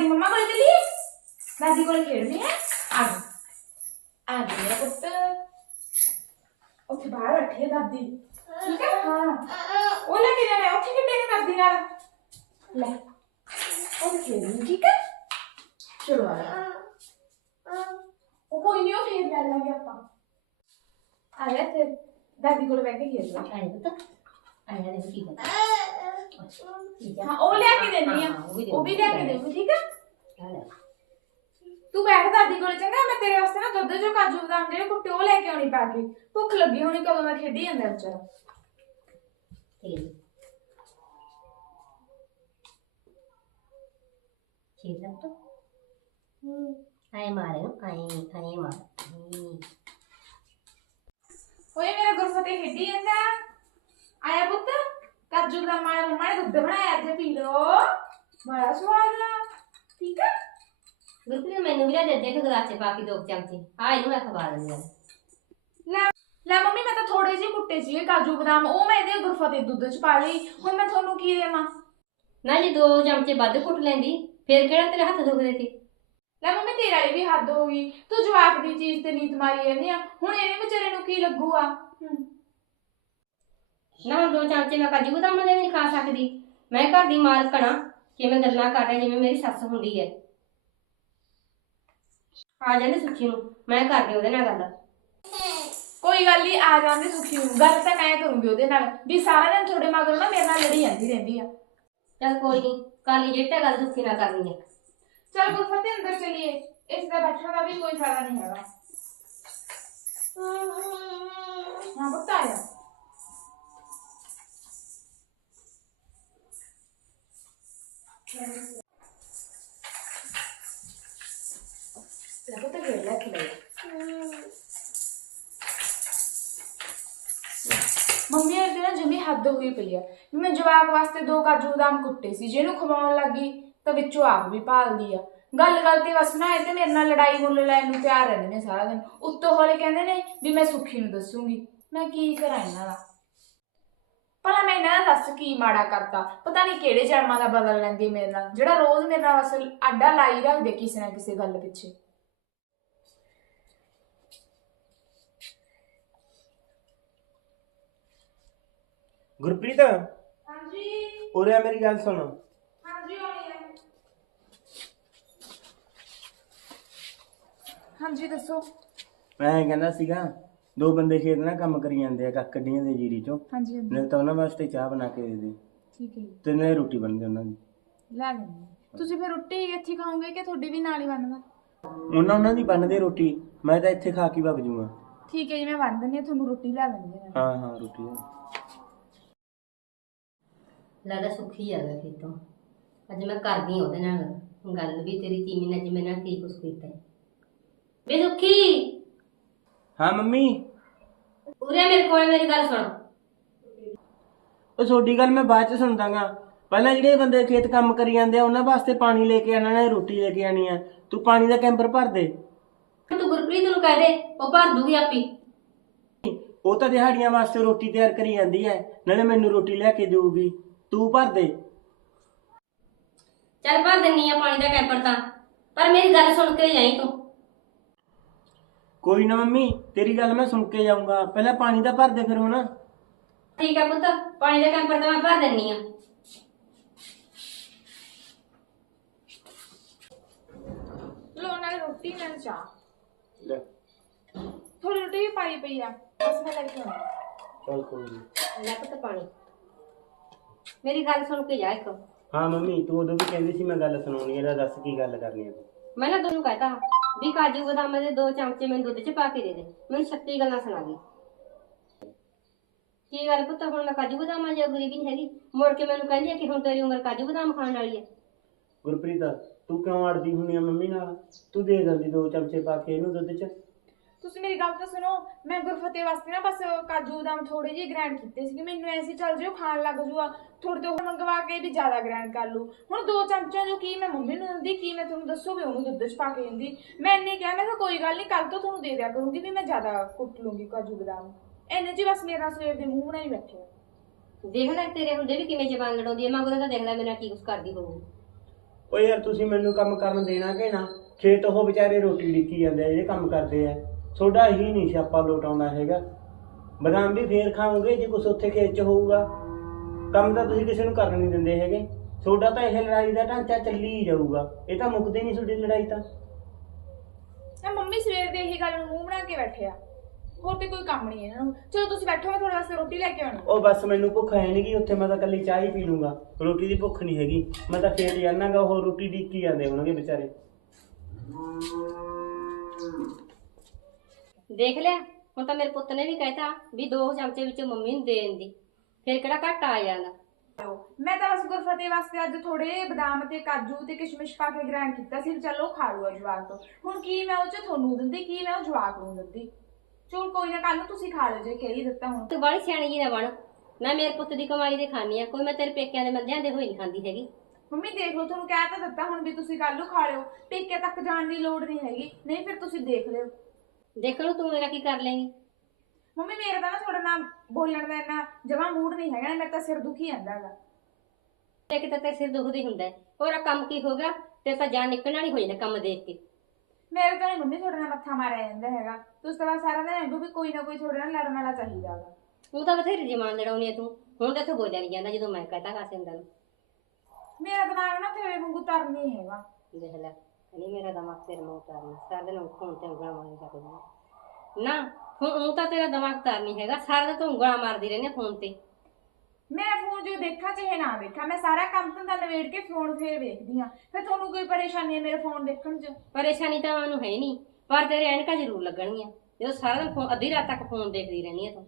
ਦਾਦੀ ਮੰਮਾ ਕੋਲ ਚਲੀਏ ਦਾਦੀ ਕੋਲ ਖੇਡਦੇ ਆ ਆ ਜਾ ਆ ਜਾ ਪੁੱਤ ਉੱਥੇ ਬਾਹਰ ਬੈਠੀ ਹੈ ਦਾਦੀ ਠੀਕ ਹੈ ਹਾਂ ਉਹ ਲੈ ਕੇ ਜਾਣਾ ਉੱਥੇ ਖੇਡੇਗਾ ਦਾਦੀ ਨਾਲ ਲੈ ਉਹ ਖੇਡਣੀ ਠੀਕ ਹੈ ਚਲੋ ਆ ਉਹ ਕੋਈ ਨਹੀਂ ਉਹ ਖੇਡ ਲੈ ਲਾਂਗੇ ਆਪਾਂ ਆ ਜਾ ਤੇ ਦਾਦੀ ਕੋਲ ਬੈਠ ਕੇ ਖੇਡ ਲਾ ਆਏ ਪੁੱਤ ਆਏ ਦੇ ਕੀ ਕਰ ਠੀਕ ਹੈ ਹਾਂ ਉਹ ਲਿਆ ਕੇ ਦੇਣੀ ਆ। ਹਾਂ, ਉਹ ਵੀ ਦੇ ਉਹ ਵੀ ਲਿਆ ਕੇ ਦੇਣੀ ਠੀਕ ਆ? ਲੈ ਤੂੰ ਬੈਠ ਦਾਦੀ ਕੋਲ ਚੰਗਾ ਮੈਂ ਤੇਰੇ ਵਾਸਤੇ ਨਾ ਦੁੱਧ ਜੋ ਕਾਜੂ ਬਦਾਮ ਜਿਹੜੇ ਕੁੱਟੇ ਉਹ ਲੈ ਕੇ ਆਉਣੀ ਪਾ ਕੇ। ਭੁੱਖ ਲੱਗੀ ਹੋਣੀ ਕਦੋਂ ਦਾ ਖੇਡੀ ਜਾਂਦਾ ਵਿਚਾਰਾ। ਹੈ ਪੁੱਤ ਆਏ ਮਾਰੇ ਨੂੰ ਆਏ ਆਏ ਮਾਰ ਹਮ। ਓਏ ਮੇਰਾ ਗੁਰਫਤਿਹ ਖੇਡੀ ਜਾਂਦਾ। ਆਇਆ ਪੁੱਤ। ਦਾ ਅੱਜ ਪੀ ਲੋ ਬੜਾ ਸਵਾਦ ਆ। ਠੀਕ ਹੈ ਗੁਰਪ੍ਰੀਤ ਮੈਨੂੰ ਵੀ ਲੈ ਦੇ ਦੇ ਗਲਾਸ ਚ ਪਾ ਕੇ ਦੋ ਕੁ ਚਮਚੇ। ਆ ਇਹਨੂੰ ਮੈਂ ਖਵਾ ਦਿੰਦੀ ਹਾਂ। ਲੈ ਮੰਮੀ ਮੈਂ ਤਾਂ ਥੋੜੇ ਜਿਹੇ ਕੁੱਟੇ ਸੀਗੇ ਕਾਜੂ ਬਦਾਮ। ਉਹ ਮੈਂ ਇਹਦੇ ਗੁਰਫਤਿਹ ਦੁੱਧ ਚ ਪਾ ਲਈ। ਹੁਣ ਮੈਂ ਤੁਹਾਨੂੰ ਕੀ ਦੇਵਾਂ? ਨਾ ਜੀ ਦੋ ਚਮਚੇ ਵੱਧ ਕੁੱਟ ਲੈਂਦੀ। ਫਿਰ ਕਿਹੜਾ ਤੇਰੇ ਹੱਥ ਦੁਖਦੇ ਸੀ? ਲੈ ਮੰਮੀ ਤੇਰੇ ਵਾਲੀ ਵੀ ਹੱਦ ਹੋ ਗਈ। ਤੂੰ ਜਵਾਕ ਦੀ ਚੀਜ਼ ਤੇ ਨੀਤ ਮਾਰੀ ਜਾਂਦੀ ਆ। ਹੁਣ ਇਹਨੇ ਵਿਚਾਰੇ ਨੂੰ ਕੀ ਲੱਗੂਗਾ। ਨਾ ਦੋ ਚਮਚੇ ਮੈਂ ਕਾਜੂ ਬਦਾਮ ਦੇ ਵੀ ਨਹੀਂ ਖਾ ਸਕਦੀ। ਮੈਂ ਘਰ ਦੀ ਮਾਲਕਣ ਕਿਵੇਂ ਗੱਲਾਂ ਕਰ ਰਿਹਾ ਜਿਵੇਂ ਮੇਰੀ ਸੱਸ ਹੁੰਦੀ ਹੈ। ਆ ਜਾਂਦੇ ਸੁੱਖੀ ਨੂੰ ਮੈਂ ਕਰਦੀ ਉਹਦੇ ਨਾਲ ਗੱਲ। ਕੋਈ ਗੱਲ ਨਹੀਂ ਆ ਜਾਂਦੇ ਸੁਖੀ ਨੂੰ। ਗੱਲ ਤਾਂ ਮੈਂ ਕਰੂੰਗੀ ਉਹਦੇ ਨਾਲ ਵੀ ਸਾਰਾ ਦਿਨ ਤੁਹਾਡੇ ਮਗਰੋਂ ਨਾ ਮੇਰੇ ਨਾਲ ਲੜੀ ਜਾਂਦੀ ਰਹਿੰਦੀ ਆ। ਚੱਲ ਕੋਈ ਨਹੀਂ ਕਰ ਲਈ ਜਿਹੜੀ ਤਾਂ ਗੱਲ ਸੁੱਖੀ ਨਾਲ ਕਰਨੀ ਹੈ ਚਲ ਗੁਰਫਤਿਹ ਅੰਦਰ ਚਲੀਏ। ਇਸ ਦਾ ਬੈਠਣ ਦਾ ਵੀ ਕੋਈ ਫਾਇਦਾ ਨਹੀਂ ਹੈਗਾ। ਹਾਂ ਪੁੱਤ ਆ ਜਾ ਲੈ ਪੁੱਤ ਖੇਡ ਲੈ ਖੇਡ ਜਮੀ ਹੱਦ ਹੋਈ ਪਈ ਆ ਵੀ ਮੈਂ ਜਵਾਕ ਵਾਸਤੇ ਦੋ ਕਾਜੂ ਬਦਾਮ ਕੁੱਟੇ ਸੀ ਜਿਹਨੂੰ ਖਵਾਉਣ ਲੱਗੀ ਤਾਂ ਵਿੱਚੋਂ ਆਪ ਵੀ ਭਾਲਦੀ ਆ ਗੱਲ ਗੱਲ ਤੇ ਵਸ ਨਾ ਇਹ ਤੇ ਮੇਰੇ ਨਾਲ ਲੜਾਈ ਮੁੱਲ ਲੈਣ ਨੂੰ ਤਿਆਰ ਰਹਿੰਦੇ ਨੇ ਸਾਰਾ ਦਿਨ ਉੱਤੋਂ ਹੌਲੇ ਕਹਿੰਦੇ ਨੇ ਵੀ ਮੈਂ ਸੁਖੀ ਨੂੰ ਦੱਸੂਗੀ ਮੈਂ ਕੀ ਕਰਾਂ ਇਹਨਾਂ ਦਾ ਦੱਸ ਕੀ ਮਾੜਾ ਕਰਤਾ? ਪਤਾ ਨਹੀਂ ਕਿਹੜੇ ਜਨਮਾਂ ਦਾ ਬਦਲ ਲੈਂਦੀ ਹੈ ਮੇਰੇ ਨਾਲ। ਜਿਹੜਾ ਰੋਜ਼ ਮੇਰੇ ਨਾਲ ਅਸਲ ਅੱਡਾ ਲਾਈ ਰੱਖਦੇ ਕਿਸੇ ਨਾ ਕਿਸੇ ਗੱਲ ਪਿੱਛੇ। ਗੁਰਪ੍ਰੀਤ? ਹਾਂਜੀ। ਉਰੇ ਆ ਮੇਰੀ ਗੱਲ ਸੁਣ। ਹਾਂਜੀ ਆਉਣੀ ਹੈ ਹਾਂਜੀ ਦੱਸੋ। ਮੈਂ ਕਹਿੰਦਾ ਸੀਗਾ ਦੋ ਬੰਦੇ ਖੇਤ ਨਾਲ ਕੰਮ ਕਰੀ ਜਾਂਦੇ ਆ ਕੱਕੜੀਆਂ ਦੇ ਜੀਰੀ ਚੋਂ। ਹਾਂਜੀ ਹਾਂਜੀ। ਨਹੀਂ ਤਾਂ ਉਹਨਾਂ ਵਾਸਤੇ ਚਾਹ ਬਣਾ ਕੇ ਦੇ ਦੇ। ਠੀਕ ਹੈ ਜੀ। ਤੇ ਨਾਲੇ ਰੋਟੀ ਬਣਦੀ ਉਹਨਾਂ ਦੀ। ਲੈ ਲੈਂਦੇ ਹਾਂ। ਤੁਸੀਂ ਫਿਰ ਰੋਟੀ ਇੱਥੇ ਖਾਓਗੇ ਕਿ ਤੁਹਾਡੀ ਵੀ ਨਾਲ ਹੀ ਬਣਦਾ? ਉਹਨਾਂ ਉਹਨਾਂ ਦੀ ਬਣਦੇ ਰੋਟੀ। ਮੈਂ ਤਾਂ ਇੱਥੇ ਖਾ ਕੇ ਵਗ ਜੂਗਾ। ਠੀਕ ਹੈ ਜੀ ਮੈਂ ਬੰਨ ਦਿੰਦੀ ਹਾਂ ਤੁਹਾਨੂੰ ਰੋਟੀ ਲੈ ਲੈਂਦੀ ਹਾਂ। ਹਾਂ ਹਾਂ ਰੋਟੀ ਦੇ। ਲੱਗਦਾ ਸੁੱਖੀ ਆ ਗਿਆ ਖੇਤੋਂ। ਅੱਜ ਮੈਂ ਕਰਦੀ ਹਾਂ ਉਹਦੇ ਨਾਲ। ਗੱਲ ਵੀ ਤੇਰੀ ਤੀਮੀ ਨੇ ਜਿਵੇਂ ਨਾਲ ਕੀ ਕੁਛ ਕੀਤਾ। ਹੈ। ਵੇ ਸੁੱਖੀ! ਹਾਂ ਮੰਮੀ। ਉਰੇ ਮੇਰੇ ਕੋਲ ਮੇਰੀ ਗੱਲ ਸੁਣ। ਉਹ ਤੁਹਾਡੀ ਗੱਲ ਮੈਂ ਬਾਅਦ ਚ ਸੁਣਦਾਗਾ। ਪਹਿਲਾਂ ਜਿਹੜੇ ਬੰਦੇ ਖੇਤ ਕੰਮ ਕਰੀ ਜਾਂਦੇ ਆ ਉਹਨਾਂ ਵਾਸਤੇ ਪਾਣੀ ਲੈ ਕੇ ਆਣਾ ਨੇ ਰੋਟੀ ਲੈ ਕੇ ਆਣੀ ਆ। ਤੂੰ ਪਾਣੀ ਦਾ ਕੈਂਪਰ ਭਰ ਦੇ। ਤੂੰ ਗੁਰਪ੍ਰੀਤ ਨੂੰ ਕਹਿ ਦੇ ਉਹ ਭਰ ਦੂਗੀ ਆਪੀ। ਉਹ ਤਾਂ ਦਿਹਾੜੀਆਂ ਵਾਸਤੇ ਰੋਟੀ ਤਿਆਰ ਕਰੀ ਜਾਂਦੀ ਹੈ ਨਾਲੇ ਮੈਨੂੰ ਰੋਟੀ ਲਿਆ ਕੇ ਦੇਊਗੀ। ਤੂੰ ਭਰ ਦੇ। ਚੱਲ ਭਰ ਦਿੰਨੀ ਆ ਪਾਣੀ ਦਾ ਕੈਂਪਰ ਤਾਂ। ਪਰ ਮੇਰੀ ਗੱਲ ਸੁਣ ਕੇ ਜਾਈ ਤੂੰ। ਕੋਈ ਨਾ ਮੰਮੀ ਤੇਰੀ ਗੱਲ ਮੈਂ ਸੁਣ ਕੇ ਜਾਊਂਗਾ। ਪਹਿਲਾਂ ਪਾਣੀ ਦਾ ਭਰ ਦੇ ਫਿਰ ਹੁਣ। ਠੀਕ ਆ ਪੁੱਤ ਪਾਣੀ ਦਾ ਕੈਂਪਰ ਤਾਂ ਮੈਂ ਭਰ ਦਿੰਨੀ ਆ। ਲੋ ਨਾਲ ਰੋਟੀ ਨਾਲ ਚਾਹ। ਲੈ। ਥੋੜੀ ਰੋਟੀ ਵੀ ਪਾਈ ਪਈ ਆ। ਬਸ ਮੈਂ ਲੈ ਕੇ ਆਉਂਦੀ ਚੱਲ ਕੋਈ ਨਹੀਂ ਲੈ ਪੁੱਤ ਪਾਣੀ। ਮੇਰੀ ਗੱਲ ਸੁਣ ਕੇ ਜਾ ਇੱਕ। ਹਾਂ ਮੰਮੀ ਤੂੰ ਉਦੋਂ ਵੀ ਕਹਿੰਦੀ ਸੀ ਮੈਂ ਗੱਲ ਸੁਣਾਉਣੀ ਹੈ ਦੱਸ ਕੀ ਗੱਲ ਕਰਨੀ ਹੈ ਤੂੰ। ਮੈਂ ਨਾ ਤੈਨੂੰ ਕਹਤਾ। ਵੀ ਕਾਜੂ ਬਦਾਮ ਦੇ ਦੋ ਚਮਚੇ ਮੈਨੂੰ ਦੁੱਧ 'ਚ ਪਾ ਕੇ ਦੇ ਦੇ। ਮੈਨੂੰ 36 ਗੱਲਾਂ ਸੁਣਾ ਗਈ ਕੀ ਗੱਲ ਪੁੱਤ, ਹੁਣ ਮੈਂ ਕਾਜੂ ਬਦਾਮਾਂ ਜੋਗਰੀ ਵੀ ਨਹੀਂ ਹੈਗੀ। ਮੁੜ ਕੇ ਮੈਨੂੰ ਕਹਿੰਦੀ ਆ ਕਿ ਹੁਣ ਤੇਰੀ ਉਮਰ ਕਾਜੂ ਬਦਾਮ ਖਾਣ ਵਾਲੀ ਹੈ ਗੁਰਪ੍ਰੀਤ, ਤੂੰ ਕਿਉਂ ਅੜਦੀ ਹੁੰਨੀ ਆ ਮੰਮੀ ਨਾਲ? ਤੂੰ ਦੇ ਦਿੰਦੀ ਦੋ ਚਮਚੇ ਪਾ ਕੇ ਇਹਨੂੰ ਦੁੱਧ 'ਚ। ਤੁਸੀਂ ਮੇਰੀ ਗੱਲ ਤਾਂ ਸੁਣੋ ਮੈਂ ਗੁਰਫਤਿਹ ਵਾਸਤੇ ਨਾ ਬਸ ਕਾਜੂ ਬਦਾਮ ਥੋੜੇ ਜਿਹੇ ਗ੍ਰਾਈਂਡ ਕੀਤੇ ਸੀਗੇ ਮੈਨੂੰ ਐਸੀ ਚੱਲ ਜਿਓ ਖਾਣ ਲੱਗ ਜੂਆ ਥੋੜੇ ਤੋਂ ਮੰਗਵਾ ਕੇ ਵੀ ਜ਼ਿਆਦਾ ਗ੍ਰਾਈਂਡ ਕਰ ਲੂ ਹੁਣ ਦੋ ਚਮਚਿਆਂ ਜੋ ਕੀ ਮੈਂ ਮੰਮੀ ਨੂੰ ਦਿੰਦੀ ਕੀ ਮੈਂ ਤੁਹਾਨੂੰ ਦੱਸੋਗੇ ਉਹਨੂੰ ਦੁੱਧ 'ਚ ਪਾ ਕੇ ਦਿੰਦੀ। ਮੈਂ ਇੰਨੇ ਕਿਹਾ ਮੈਂ ਕਿਹਾ ਕੋਈ ਗੱਲ ਨਹੀਂ ਕੱਲ ਤੋਂ ਤੁਹਾਨੂੰ ਦੇ ਦਿਆ ਕਰੂੰਗੀ ਵੀ ਮੈਂ ਜ਼ਿਆਦਾ ਕੁੱਟ ਲੂੰਗੀ ਕਾਜੂ ਬਦਾਮ। ਇੰਨੇ ਜੀ ਬਸ ਮੇਰਾ ਸਵੇਰ ਦੇ ਮੂੰਹ ਨਾਲ ਹੀ ਬੈਠੇ। ਦੇਖ ਲੈ ਤੇਰੇ ਹੁੰਦੇ ਵੀ ਕਿਵੇਂ ਜ਼ਬਾਨ ਲੜਾਉਂਦੀ ਹੈ ਮਗਰੋਂ ਤਾਂ ਦੇਖ ਲੈ ਮੇਰੇ ਕੀ ਕੁਛ ਕਰਦੀ ਹੋਊਗੀ। ਓਏ ਯਾਰ ਤੁਸੀਂ ਮੈਨੂੰ ਕੰਮ ਕਰਨ ਦੇਣਾ ਕਿ ਨਾ? ਖੇਤ ਉਹ ਵਿਚਾਰੇ ਰੋਟੀ ਡਿੱਕੀ ਜਾਂਦੇ ਆ ਜਿਹੜੇ ਕੰਮ ਕਰਦੇ ਆ। ਤੁਹਾਡਾ ਹੀ ਨਹੀਂ ਸਿਆਪਾ ਲੋਟਾਉਂਦਾ ਹੈਗਾ। ਬਦਾਮ ਵੀ ਫੇਰ ਖਾਓਗੇ ਜੇ ਕੁਛ ਉੱਥੇ ਖੇਤ 'ਚ ਹੋਊਗਾ। ਕੰਮ ਤਾਂ ਤੁਸੀਂ ਕਿਸੇ ਨੂੰ ਕਰਨ ਨਹੀਂ ਦਿੰਦੇ ਹੈਗੇ। ਤੁਹਾਡਾ ਤਾਂ ਇਹ ਲੜਾਈ ਦਾ ਢਾਂਚਾ ਚੱਲੀ ਹੀ ਜਾਊਗਾ। ਇਹ ਤਾਂ ਮੁੱਕਦੀ ਨਹੀਂ ਤੁਹਾਡੀ ਲੜਾਈ ਤਾਂ। ਆ ਮੰਮੀ ਸਵੇਰ ਦੇ ਇਹੀ ਗੱਲ ਨੂੰ ਮੂੰਹ ਬਣਾ ਕੇ ਬੈਠੇ ਆ ਹੋਰ ਤੇ ਕੋਈ ਕੰਮ ਨਹੀਂ ਇਹਨਾਂ ਨੂੰ। ਚਲੋ ਤੁਸੀਂ ਬੈਠੋ ਮੈਂ ਤੁਹਾਡੇ ਵਾਸਤੇ ਰੋਟੀ ਲੈ ਕੇ ਆਉਣਾ। ਉਹ ਬਸ ਮੈਨੂੰ ਭੁੱਖ ਹੈ ਨਹੀਂ ਕਿ ਉੱਥੇ ਮੈਂ ਤਾਂ ਇਕੱਲੀ ਚਾਹ ਹੀ ਪੀ ਲੂੰਗਾ। ਰੋਟੀ ਦੀ ਭੁੱਖ ਨਹੀਂ ਹੈਗੀ। ਮੈਂ ਤਾਂ ਫੇਰ ਜਾਣਾਗਾ ਉਹ ਰੋਟੀ ਡਿੱਕੀ ਜਾਂਦੇ ਹੋਣਗੇ ਵਿਚਾਰੇ। ਦੇਖ ਲਿਆ ਹੁਣ ਤਾਂ ਮੇਰੇ ਪੁੱਤ ਨੇ ਵੀ ਕਹਿਤਾ ਵੀ ਦੋ ਚਮਚੇ ਵਿੱਚੋਂ ਮੰਮੀ ਨੂੰ ਦੇ ਦਿੰਦੀ ਫਿਰ ਕਿਹੜਾ ਘੱਟ ਆ ਜਾਂਦਾ। ਮੈਂ ਤਾਂ ਬਸ ਗੁਰਫਤਿਹ ਵਾਸਤੇ ਅੱਜ ਥੋੜੇ ਬਦਾਮ ਤੇ ਕਾਜੂ ਤੇ ਕਿਸ਼ਮਿਸ਼ ਪਾ ਕੇ ਗ੍ਰਾਈਂਡ ਕੀਤਾ ਸੀ ਚਲੋ ਖਾ ਲੂਆ ਜਵਾਕ ਤੋਂ। ਹੁਣ ਕੀ ਮੈਂ ਉਹ ਚ ਤੁਹਾਨੂੰ ਦਿੰਦੀ ਕੀ ਮੈਂ ਉਹ ਜਵਾਕ ਨੂੰ ਦਿੰਦੀ? ਚਲ ਕੋਈ ਨਾ ਕੱਲ ਨੂੰ ਤੁਸੀਂ ਖਾ ਲਿਓ ਜੇ ਕਹੀ ਦਿੱਤਾ ਹੁਣ। ਤੂੰ ਬੜੀ ਸਿਆਣੀ ਜੀ ਨਾ ਬਣ। ਮੈਂ ਮੇਰੇ ਪੁੱਤ ਦੀ ਕਮਾਈ ਦੇ ਖਾਣੀ ਆ ਕੋਈ ਮੈਂ ਤੇਰੇ ਪੇਕਿਆਂ ਦੇ ਬੰਦਿਆਂ ਦੇ ਹੋਈ ਨਹੀਂ ਖਾਂਦੀ ਹੈਗੀ। ਮੰਮੀ ਦੇਖ ਲਓ ਤੁਹਾਨੂੰ ਕਹਿ ਤਾਂ ਦਿੱਤਾ ਹੁਣ ਵੀ ਤੁਸੀਂ ਕੱਲ ਨੂੰ ਖਾ ਲਿਓ ਪੇਕੇ ਤੱਕ ਜਾਣ ਦੀ ਲੋੜ ਨਹੀਂ ਹੈਗੀ। ਨਹੀਂ ਫਿਰ ਤੁਸੀਂ ਦੇਖ ਲਿਓ। ਦੇਖਣ ਨੂੰ ਤੂੰ ਮੇਰਾ ਕੀ ਕਰ ਲੇਂਗੀ ਮੰਮੀ ਮੇਰਾ ਤਾਂ ਨਾ ਤੁਹਾਡੇ ਨਾਲ ਬੋਲਣ ਦਾ ਇੰਨਾ ਜਮਾ ਮੂਡ ਨਹੀਂ ਹੈਗਾ ਮੇਰਾ ਤਾਂ ਸਿਰ ਦੁਖੀ ਜਾਂਦਾ ਹੈਗਾ। ਤਾਂ ਤੇਰੇ ਸਿਰ ਦੁਖਦੀ ਹੁੰਦਾ ਹੈ। ਹੋਰ ਆਹ ਕੰਮ ਕੀ ਹੋ ਗਿਆ? ਤੇ ਤਾਂ ਜਾਨ ਨਿਕਲਣਾ ਨਹੀਂ ਹੋਈ ਨਾ ਕੰਮ ਦੇਖ ਕੇ। ਮੇਰੇ ਤਾਂ ਨੀ ਮੰਮੀ ਤੁਹਾਡੇ ਨਾਲ ਮੱਥਾ ਮਾਰਿਆ ਜਾਂਦਾ ਹੈਗਾ। ਤੁਸੀਂ ਤਾਂ ਬਸ ਸਾਰਾ ਦਿਨ ਐਂਗੂ ਵੀ ਕੋਈ ਨਾ ਕੋਈ ਤੁਹਾਡੇ ਨਾਲ ਲੜਨ ਵਾਲਾ ਚਾਹੀਦਾ ਹੈਗਾ। ਤੂੰ ਤਾਂ ਬਥੇਰੀ ਜਮਾਨ ਲੜਾਉਣੀ ਆ ਤੂੰ। ਹੁਣ ਤਾਂ ਇੱਥੇ ਬੋਲਿਆ ਨਹੀਂ ਜਾਂਦਾ ਜਦੋਂ ਮੈਂ ਕਹਤਾ ਕਾਸੇ ਨੂੰ। ਮੇਰਾ ਦਿਮਾਗ ਨਾ ਤੇਰੇ ਵਾਂਗੂ ਤਰ ਨਹੀਂ ਹੈਗਾ। ਦੇਖ ਲੈ। ਨਹੀਂ ਮੇਰਾ ਦਿਮਾਗ ਤੇਰੇ ਮੂੰਹ ਤਾਰ ਨਹੀਂ ਸਾਰਾ ਦਿਨ ਫੋਨ ਤੇ ਉਂਗਲਾਂ ਮਾਰੀ ਜਾਂਦੀ ਨਾ ਹੁਣ ਉਹ ਤਾਂ ਤੇਰਾ ਦਿਮਾਗ ਤਾਰ ਨਹੀਂ ਹੈਗਾ ਸਾਰਾ ਦਿਨ ਤੂੰ ਉਂਗਲਾਂ ਮਾਰਦੀ ਰਹਿੰਦੀ ਆ ਫੋਨ ਤੇ ਮੈਂ ਫੋਨ ਜੋ ਦੇਖਾਂ ਚਾਹੇ ਨਾ ਦੇਖਾਂ, ਮੈਂ ਸਾਰਾ ਕੰਮ ਧੰਦਾ ਨਵੇੜ ਕੇ ਫੋਨ ਫੇਰ ਵੇਖਦੀ ਆ ਫਿਰ ਤੁਹਾਨੂੰ ਕੋਈ ਪਰੇਸ਼ਾਨੀ ਹੈ ਮੇਰੇ ਫੋਨ ਦੇਖਣ 'ਚ? ਪਰੇਸ਼ਾਨੀ ਤਾਂ ਮੈਨੂੰ ਹੈ ਨਹੀਂ, ਪਰ ਤੇਰੇ ਐਨਕਾਂ ਜ਼ਰੂਰ ਲੱਗਣਗੀਆਂ। ਜਦੋਂ ਸਾਰਾ ਦਿਨ ਫੋਨ ਅੱਧੀ ਰਾਤ ਤੱਕ ਫੋਨ ਦੇਖਦੀ ਰਹਿੰਦੀ ਆ ਤੂੰ।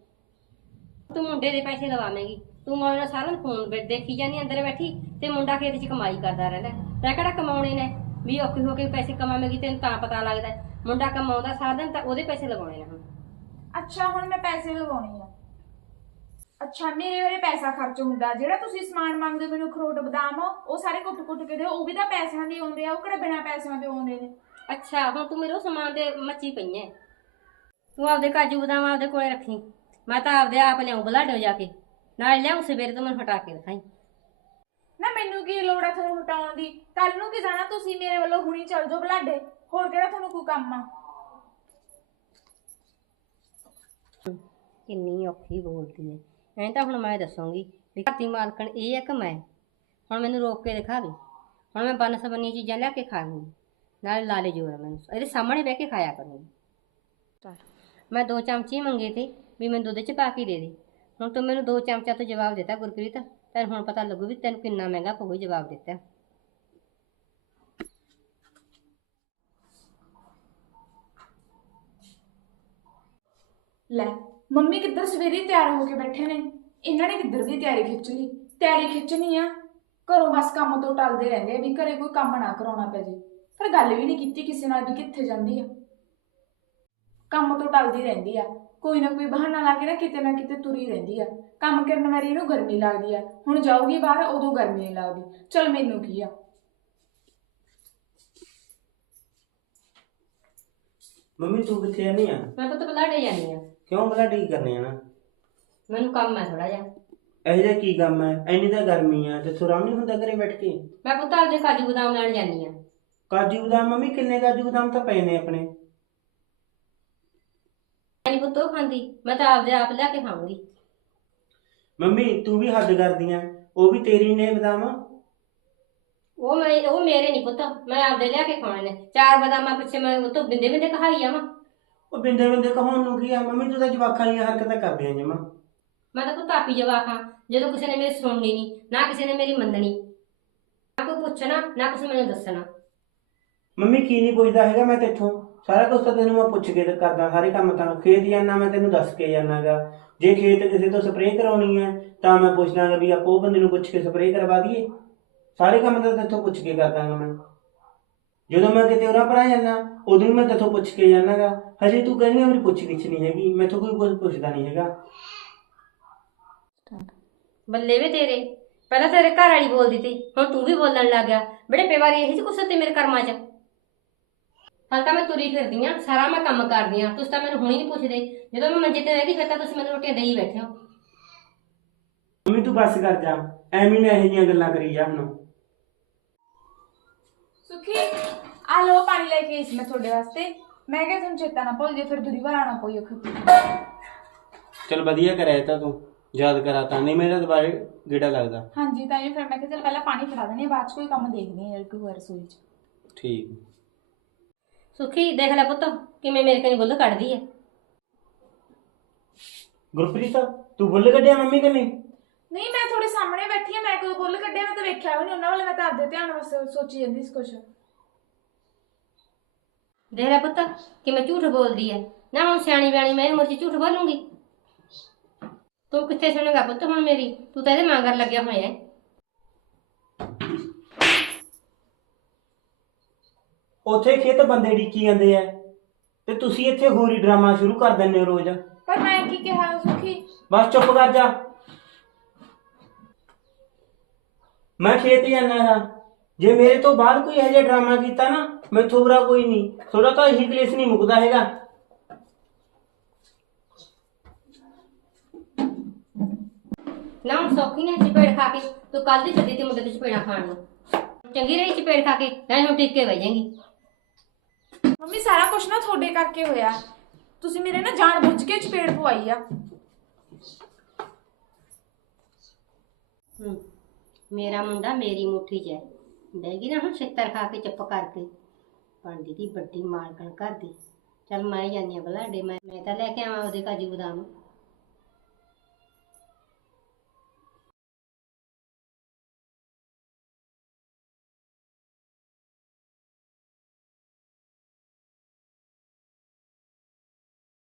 ਤੂੰ ਮੁੰਡੇ ਦੇ ਪੈਸੇ ਲਵਾਵੇਂਗੀ। ਤੂੰ ਮੌਜ ਨਾਲ ਸਾਰਾ ਦਿਨ ਫੋਨ ਦੇਖੀ ਜਾਂਦੀ ਅੰਦਰ ਬੈਠੀ, ਤੇ ਮੁੰਡਾ ਖੇਤ 'ਚ ਕਮਾਈ ਕਰਦਾ ਰਹਿੰਦਾ। ਤੈਂ ਕਿਹੜਾ ਕਮਾਉਣੇ ਨੇ? ਵੀ ਔਖੀ ਹੋ ਕੇ ਪੈਸੇ ਕਮਾਵੇਂਗੀ ਤੈਨੂੰ ਤਾਂ ਪਤਾ ਲੱਗਦਾ ਹੈ। ਮੁੰਡਾ ਕਮਾਉਂਦਾ ਸਾਰਾ ਦਿਨ ਤਾਂ ਉਹਦੇ ਪੈਸੇ ਲਗਾਉਣੇ ਨੇ ਹੁਣ। ਅੱਛਾ ਹੁਣ ਮੈਂ ਪੈਸੇ ਲਗਾਉਣੇ ਆ। ਅੱਛਾ ਮੇਰੇ ਵਾਲੇ ਪੈਸਾ ਖਰਚ ਹੁੰਦਾ। ਜਿਹੜਾ ਤੁਸੀਂ ਸਮਾਨ ਮੰਗਦੇ ਹੋ ਮੈਨੂੰ ਅਖਰੋਟ ਬਦਾਮ ਉਹ ਸਾਰੇ ਕੁੱਟ-ਕੁੱਟ ਕੇ ਦਿਓ। ਉਹ ਵੀ ਤਾਂ ਪੈਸਿਆਂ ਦੇ ਆਉਂਦੇ ਆ। ਉਹ ਕਿਹੜੇ ਬਿਨਾਂ ਪੈਸਿਆਂ ਦੇ ਆਉਂਦੇ ਨੇ? ਅੱਛਾ ਹੁਣ ਤੂੰ ਮੇਰੇ ਉਹ ਸਮਾਨ ਤੇ ਮੱਚੀ ਪਈ ਐ। ਤੂੰ ਆਪਦੇ ਕਾਜੂ ਬਦਾਮ ਆਪਦੇ ਕੋਲੇ ਰੱਖੀ। ਮੈਂ ਤਾਂ ਆਪਦੇ ਆਪ ਲਿਆਉਂ ਬਲਾਡੋ ਜਾ ਕੇ। ਨਾਲ ਲਿਆਉਂ ਸਵੇਰੇ ਤੋਂ ਮੈਨੂੰ ਹਟਾ ਕੇ ਦਿਖਾਈ। ਨਾ ਮੈਨੂੰ ਕੀ ਲੋੜ ਆ ਤੁਹਾਨੂੰ ਹਟਾਉਣ ਦੀ? ਕੱਲ ਨੂੰ ਕੀ ਜਾਣਾ ਤੁਸੀਂ ਮੇਰੇ ਵੱਲੋਂ? ਹੁਣੀ ਚੱਲ ਜਾਓ ਬਲਾਡੇ। ਹੋਰ ਕਿਹੜਾ ਤੁਹਾਨੂੰ ਕੋਈ ਕੰਮ ਆ? ਕਿੰਨੀ ਔਖੀ ਬੋਲਦੀ ਐ। ਐਂ ਤਾਂ ਹੁਣ ਮੈਂ ਦੱਸੂਗੀ ਵੀ ਮਾਲਕਣ ਇਹ ਹੈ ਕਿ ਮੈਂ? ਹੁਣ ਮੈਨੂੰ ਰੋਕ ਕੇ ਦਿਖਾ ਦੇ। ਹੁਣ ਮੈਂ ਬਨ ਸਬੰਨੀ ਚੀਜ਼ਾਂ ਲਿਆ ਕੇ ਖਾਵਾਂਗੀ ਨਾਲ ਲਾਲੇ ਜੋਰ ਮੈਨੂੰ। ਇਹਦੇ ਸਾਹਮਣੇ ਬਹਿ ਕੇ ਖਾਇਆ ਕਰੂੰਗੀ। ਮੈਂ ਦੋ ਚਮਚੇ ਮੰਗੇ ਤੇ ਵੀ ਮੈਨੂੰ ਦੁੱਧ ਚ ਪਾ ਕੇ ਦੇ ਦੇ। ਹੁਣ ਤੂੰ ਮੈਨੂੰ ਦੋ ਚਮਚਾ ਤੋਂ ਜਵਾਬ ਦਿੱਤਾ ਗੁਰਪ੍ਰੀਤ। ਤੈਨੂੰ ਹੁਣ ਪਤਾ ਲੱਗੂ ਵੀ ਤੈਨੂੰ ਕਿੰਨਾ ਮਹਿੰਗਾ ਪਊ ਜਵਾਬ ਦਿੱਤਾ। ਲੈ, ਮੰਮੀ ਕਿੱਧਰ ਸਵੇਰੇ ਹੀ ਤਿਆਰ ਹੋ ਕੇ ਬੈਠੇ ਨੇ? ਇਹਨਾਂ ਨੇ ਕਿੱਧਰ ਦੀ ਤਿਆਰੀ ਖਿੱਚ ਲਈ? ਤਿਆਰੀ ਖਿੱਚਣੀ ਆ। ਘਰੋਂ ਬਸ ਕੰਮ ਤੋਂ ਟਲਦੇ ਰਹਿੰਦੇ ਆ ਵੀ ਘਰੇ ਕੋਈ ਕੰਮ ਨਾ ਕਰਾਉਣਾ ਪੈ ਜੇ। ਪਰ ਗੱਲ ਵੀ ਨਹੀਂ ਕੀਤੀ ਕਿਸੇ ਨਾਲ ਵੀ ਕਿੱਥੇ ਜਾਂਦੀ ਆ। ਕੰਮ ਤੋਂ ਟਲਦੀ ਰਹਿੰਦੀ ਆ। ਕੋਈ ਨਾ ਕੋਈ ਬਹਾਨਾ ਲਾ ਕੇ ਨਾ ਕਿਤੇ ਨਾ ਕਿਤੇ ਤੁਰੀ ਰਹਿੰਦੀ ਆ। ਕੰਮ ਕਰਨ ਵਾਲੀ ਇਹਨੂੰ ਗਰਮੀ ਲੱਗਦੀ ਆ। ਹੁਣ ਜਾਊਗੀ ਬਾਹਰ ਉਦੋਂ ਗਰਮੀ ਨਹੀਂ ਲੱਗਦੀ। ਚਲ ਮੈਨੂੰ ਕੀ ਆ? ਮੰਮੀ ਤੂੰ ਕਿੱਥੇ ਜਾਨੀ ਆ? ਮੈਂ ਪੁੱਤ ਬਲਾਡੇ ਜਾਣੀ ਆ। ਕਿਉਂ ਬਲਾਡੀ ਕਰਨੇ ਆ ਨਾ? ਮੈਨੂੰ ਕੰਮ ਹੈ ਥੋੜਾ ਜਿਹਾ। ਇਹੋ ਜਿਹਾ ਕੀ ਕੰਮ ਹੈ ਐਨੀ ਤਾਂ ਗਰਮੀ ਆ। ਤੇ ਆਰਾਮ ਨਹੀਂ ਹੁੰਦਾ ਘਰੇ ਬੈਠ ਕੇ? ਮੈਂ ਪੁੱਤ ਆਪਦੇ ਕਾਜੂ ਬਦਾਮ ਲੈਣ ਜਾਣੀ ਆ। ਕਾਜੂ ਬਦਾਮ? ਮੰਮੀ ਕਿੰਨੇ ਕਾਜੂ ਬਦਾਮ ਤਾਂ ਪਏ ਨੇ ਆਪਣੇ? ਨਹੀਂ ਪੁੱਤ ਖਾਂਦੀ। ਮੈਂ ਤਾਂ ਆਪਦੇ ਆਪ ਲਿਆ ਕੇ ਖਾਵਾਂਗੀ ਮੰਮੀ ਤੂੰ ਵੀ ਹੱਦ ਕਰਦੀ ਆ ਉਹ ਵੀ ਤੇਰੀ ਨੇ ਬਦਾਮ ਉਹ ਮੈਂ ਉਹ ਮੇਰੇ ਨਹੀਂ ਪੁੱਤ। ਮੈਂ ਆਪਦੇ ਲਿਆ ਕੇ ਖਾਣੇ ਨੇ। ਚਾਰ ਬਦਾਮਾਂ ਪਿੱਛੇ ਮੈਂ ਉਹ ਤੋਂ ਬਿੰਦੇ ਬਿੰਦੇ ਕਹਾਈ ਆਵਾਂ ਉਹ ਬਿੰਦੇ ਬਿੰਦੇ ਕਹਾਉਣ ਨੂੰ ਕੀ ਆ? ਮੰਮੀ ਤੂੰ ਤਾਂ ਜਵਾਕਾਂ ਵਾਲੀਆਂ ਹਰਕਤਾਂ ਕਰਦੀ ਆ ਜਮਾ। ਮੈਂ ਤਾਂ ਪੁੱਤ ਆਪੀ ਜਵਾਬ ਖਾਂ ਜਦੋਂ ਕਿਸੇ ਨੇ ਮੇਰੀ ਸੁਣਨੀ ਨਹੀਂ ਨਾ ਕਿਸੇ ਨੇ ਮੇਰੀ ਮੰਨਣੀ। ਨਾ ਕੋਈ ਪੁੱਛਣਾ ਨਾ ਕਿਸੇ ਮੈਨੂੰ ਦੱਸਣਾ। ਮੰਮੀ ਕੀ ਨਹੀਂ ਪੁੱਛਦਾ ਹੈਗਾ ਮੈਂ ਤੇਥੋਂ? ਸਾਰਾ ਕੁਝ ਤਾਂ ਤੈਨੂੰ ਮੈਂ ਪੁੱਛ ਕੇ ਕਰਦਾ, ਸਾਰੇ ਕੰਮ ਤਾਂ ਖੇਤ ਜਾਣਾ ਮੈਂ ਤੈਨੂੰ ਦੱਸ ਕੇ ਜਾਣਾਗਾ। ਜੇ ਖੇਤ ਕਿਸੇ ਤੋਂ ਸਪਰੇਅ ਕਰਾਉਣੀ ਹੈ, ਤਾਂ ਮੈਂ ਪੁੱਛਦਾਗਾ ਵੀ ਆਪੋ ਬੰਦੇ ਨੂੰ ਪੁੱਛ ਕੇ ਸਪਰੇਅ ਕਰਵਾ ਦਈਏ। ਸਾਰੇ ਕੰਮ ਤਾਂ ਤੇਥੋਂ ਪੁੱਛ ਕੇ ਕਰਦਾਗਾ ਮੈਂ। ਜਦੋਂ ਮੈਂ ਕਿਤੇ ਉਰਾਂ ਪਰਾਂ ਜਾਣਾ ਉਦੋਂ ਮੈਂ ਤੇਥੋਂ ਪੁੱਛ ਕੇ ਜਾਣਾਗਾ। ਹਜੇ ਤੂੰ ਕਹਿੰਦੀ ਮੇਰੀ ਪੁੱਛ ਗਿੱਛ ਨਹੀਂ ਹੈਗੀ, ਮੈਥੋਂ ਕੋਈ ਕੁਝ ਪੁੱਛਦਾ ਨਹੀਂ ਹੈਗਾ। ਬੱਲੇ ਵੇ ਤੇਰੇ, ਪਹਿਲਾਂ ਤੇਰੇ ਘਰ ਵਾਲੀ ਬੋਲਦੀ ਤੀ, ਹੁਣ ਤੂੰ ਵੀ ਬੋਲਣ ਲੱਗ ਗਿਆ। ਬੜੇ ਪੇਵਾਰੀ ਇਹੀ ਜਿਹੀ ਕੁਛ ਤੇ ਮੇਰੇ ਕਰਮਾਂ 'ਚ। ਹਾਲ ਤਾਂ ਮੈਂ ਤੁਰੀ ਫਿਰਦੀ ਆ ਸਾਰਾ ਮੈਂ ਕੰਮ ਕਰਦੀ ਆ ਤੁਸੀਂ ਤਾਂ ਮੈਨੂੰ ਹੁਣੀ ਨਹੀਂ ਪੁੱਛਦੇ। ਜਦੋਂ ਮੈਂ ਮੰਜੇ ਤੇ ਰਹਿ ਗਈ ਫਿਰ ਤਾਂ ਤੁਸੀਂ ਮੈਨੂੰ ਰੋਟੀਆਂ ਦੇਈ ਬੈਠੇ ਹੋ। ਮੰਮੀ ਤੂੰ ਬੱਸ ਕਰ ਜਾ। ਐਵੇਂ ਨਾ ਇਹੋ ਜਿਹੀਆਂ ਗੱਲਾਂ ਕਰੀ ਜਾ ਹੁਣ। ਸੁਖੀ ਆ ਲੋ ਪਾਣੀ ਲੈ ਕੇ ਆਈ ਸੀ ਮੈਂ ਤੁਹਾਡੇ ਵਾਸਤੇ। ਮੈਂ ਕਿਹਾ ਤੁਹਾਨੂੰ ਚੇਤਾ ਨਾ ਭੁੱਲ ਜੇ ਫਿਰ ਦੂਰੀ ਵਾਰ ਆਣਾ ਪਈ ਖੱਤੀ ਚਲ ਵਧੀਆ ਕਰਿਆ ਇਹ ਤਾਂ ਤੂੰ। ਯਾਦ ਕਰਾਤਾ। ਨਹੀਂ ਮੇਰਾ ਦੁਬਾਰੇ ਗੇੜਾ ਲੱਗਦਾ। ਹਾਂਜੀ ਤਾਂ ਇਹ ਫਿਰ ਮੈਂ ਕਿਹਾ ਚਲ ਪਹਿਲਾਂ ਪਾਣੀ ਫੜਾ ਦੇਣੀ ਬਾਅਦ ਚ ਕੋਈ ਕੰਮ ਦੇਖਦੇ ਹਾਂ ਕੋਈ ਹੋਰ ਰਸੋਈ ਚ। ਠੀਕ। ਸੁਖੀ ਦੇਖ ਲੈ ਪੁੱਤ ਕਿਵੇਂ ਮੇਰੇ ਕਨੀ ਬੁੱਲ ਕੱਢਦੀ ਹੈ ਗੁਰਪ੍ਰੀਤ ਤੂੰ ਬੁੱਲ ਕੱਢਿਆ ਮੰਮੀ ਕਿ ਨਹੀਂ ਮੈਂ ਤੁਹਾਡੇ ਸਾਹਮਣੇ ਬੈਠੀ ਆ ਮੈਂ ਕਦੋਂ ਬੁੱਲ ਕੱਢਿਆ ਮੈਂ ਤਾਂ ਵੇਖਿਆ ਵੀ ਨਹੀਂ ਉਹਨਾਂ ਵਾਲੇ ਮੈਂ ਤਾਂ ਆਪਦੇ ਧਿਆਨ ਵਾਸਤੇ ਸੋਚੀ ਜਾਂਦੀ ਸੀ ਕੁਛ। ਦੇਖ ਲੈ ਪੁੱਤ ਕਿਵੇਂ ਝੂਠ ਬੋਲਦੀ ਹੈ ਨਾ ਹੁਣ ਸਿਆਣੀ ਬਿਆਣੀ ਮੈਂ ਮੁਰਜੀ ਝੂਠ ਬੋਲੂੰਗੀ। ਤੂੰ ਕਿੱਥੇ ਸੁਣੇਗਾ ਪੁੱਤ ਹੁਣ ਮੇਰੀ? ਤੂੰ ਤਾਂ ਇਹਦੇ ਮੰਗਰ ਲੱਗਿਆ ਹੋਇਆ ਹੈ ਉੱਥੇ ਖੇਤ ਬੰਦੇ ਡੀਕੀ ਜਾਂਦੇ ਆ। ਤੇ ਤੁਸੀਂ ਇੱਥੇ ਹੋਰ ਹੀ ਡਰਾਮਾ ਸ਼ੁਰੂ ਕਰ ਦਿੰਦੇ ਹੋ ਰੋਜ਼। ਪਰ ਮੈਂ ਕੀ ਕਿਹਾ ਸੁਖੀ? ਬਸ ਚੁੱਪ ਕਰ ਜਾ। ਮੈਂ ਖੇਤ ਜਾਣਾ ਗਾ ਜੇ ਮੇਰੇ ਤੋਂ ਬਾਅਦ ਕੋਈ ਇਹੋ ਜਿਹਾ ਡਰਾਮਾ ਕੀਤਾ ਨਾ ਮੈਥੋਂ ਬੁਰਾ ਕੋਈ ਨਹੀਂ। ਥੋੜਾ ਤਾਂ ਇਹੀ ਕਲੇਸ਼ ਨਹੀਂ ਮੁੱਕਦਾ ਹੈਗਾ। ਨਾ ਹੁਣ ਸੌਖੀ ਨੇ ਚਪੇੜ ਖਾ ਕੇ। ਤੂੰ ਕੱਲ ਦੀ ਛੱਡੀ ਤੇ ਮੁੰਡੇ ਤੇ ਚਪੇੜਾ ਖਾਣ ਨੂੰ। ਚੰਗੀ ਰਹੀ ਚਪੇੜ ਖਾ ਕੇ ਨਾਲੇ ਹੁਣ ਟਿੱਕੇ ਜਾਏਗੀ ਮੰਮੀ, ਸਾਰਾ ਕੁਝ ਨਾ ਤੁਹਾਡੇ ਕਰਕੇ ਹੋਇਆ। ਤੁਸੀਂ ਮੇਰੇ ਨਾ ਜਾਣ ਬੁੱਝ ਕੇ ਚਪੇੜ ਪਵਾਈ ਆ। ਹੂੰ, ਮੇਰਾ ਮੁੰਡਾ ਮੇਰੀ ਮੁੱਠੀ 'ਚ ਹੈ। ਬਹਿ ਨਾ ਹੁਣ ਛਿੱਤਰ ਖਾ ਕੇ ਚੁੱਪ ਕਰਕੇ। ਬਣਦੀ ਦੀ ਵੱਡੀ ਮਾਲਕਣ ਘਰ ਦੀ। ਚੱਲ ਮੈਂ ਜਾਂਦੀ ਆ ਬਲਾਡੇ, ਮੈਂ ਮੈਂ ਤਾਂ ਲੈ ਕੇ ਆਵਾਂ ਉਹਦੇ ਕਾਜੂ ਬਦਾਮ